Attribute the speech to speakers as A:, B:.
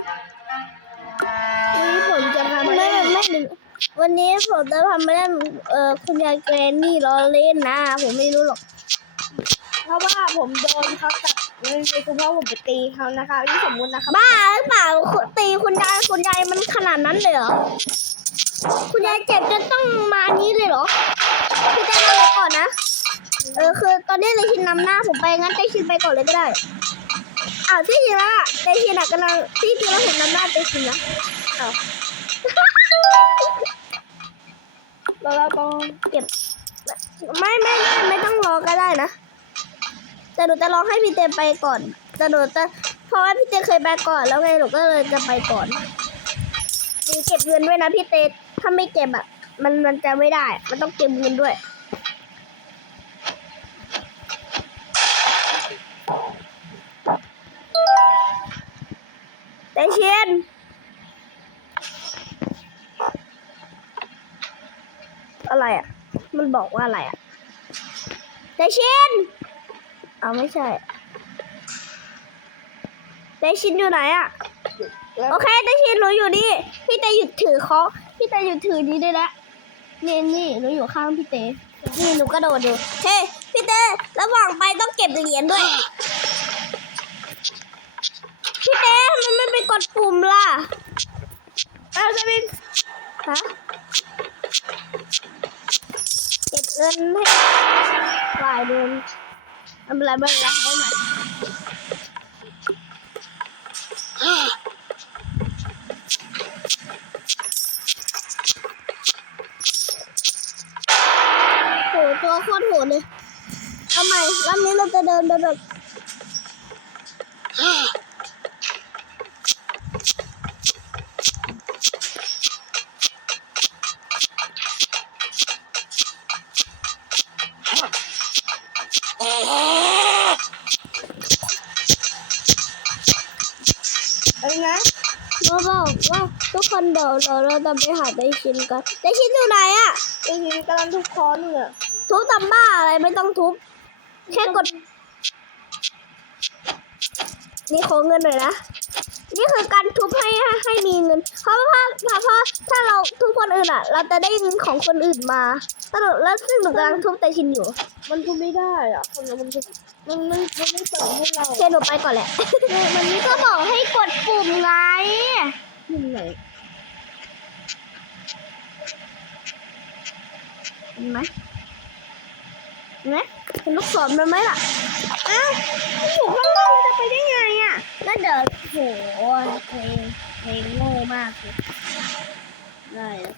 A: วันนี้ผมจะพาไม่ไม่ดึงวันนี้ผมจะพามาเล่นเอ่อคุณยายแกรนนี่ล้อเล่นนะ ผมไม่รู้หรอก
B: เพราะว่าผมโดนเขาจับเงินไปคือเพราะผมไปตีเขานะคะนี่สมมุตินะครับ
A: บ้าหรือเปล่าตีคุณยายคุณยายมันขนาดนั้นเลยเหรอคุณยายเจ็บจนต้องมานี้เลยเหรอพี่เต้นมาก่อนนะ เออคือตอนนี้เลยชินนำหน้าผมไปงั้นเต้ชินไปก่อนเลยก็ได้ อ้าวที่จริงแล้วอะเต้ชินะกำลังที่จริงแล้วผมนำหน้าเต้ชินนะอ้าว
B: แล้วเราต้อง
A: เก็บไม่ไม่ไม่ไม่ต้องรอก็ได้นะ แต่หนูจะรอให้พี่เต้ไปก่อน แต่หนูจะเพราะว่าพี่เต้เคยไปก่อนแล้วไงหนูก็เลยจะไปก่อนมีเก็บเงินด้วยนะพี่เต้ถ้าไม่เก็บอะมันมันจะไม่ได้ มันต้องเก็บเงินด้วย เชียนอะไรอะ มันบอกว่าอะไรอะแต่ชียนเอาไม่ใช่แต่ชินอยู่ไหนอะ โอเคแต่ชินหนูอยู่นี่ พี่เตหยุดถือเขาพี่เตหยุดถือนี้ได้แล้วนี่นี่หนูอยู่ข้างพี่เตนี่หนูกระโดดอยู่เฮ้พี่เตระหว่างไปต้องเก็บเหรียญด้วย พี่เต้ทำไมไม่ไปก ดปุ่มล่ะ
B: เอาจะเป็น
A: ฮะเก็บเงินให้ฝ่ายเดินทำอะไรบ้างนะได้ไหมโหตัวโคตรโหดเลยทำไมรอบนี้เราจะเดินไปแบบ
B: อะไรนะ
A: เราบอกว่าทุกคนเดี๋ยวเราเราจะไปหาไดชินกันไดชินอยู่ไหนอะ
B: ไอ้ทีนี้กำลังทุบคอหนึ่งอะ
A: ทุบตำบ้าอะไรไม่ต้องทุบแค่กด นี่ขอเงินหน่อยนะนี่คือการทุบให้ให้มีเงินเพราะ ว่าเพราะเพราะถ้าเราทุบคนอื่นอะ เราจะได้เงินของคนอื่นมาแล้วหนูแล้วซึ่งหนูกำลังทุบไดชินอยู่
B: มันทุบไม่ได้อะคนเรามันทุบมันไม่มันไม่เปิดให้เรา
A: โอเคหนูไปก่อนแหละมันนี่ก็บอกให้กดปุ่มไง
B: ที่ไหน
A: เห็นไหมเห็นไหมเห็นลูกศรมันไหมล่ะ
B: อ้าวอยู่ข้างล่างจะไปได้ไงอะ
A: ก็เดินโหเพลง เพลงโง่มากเลยได้แล้ว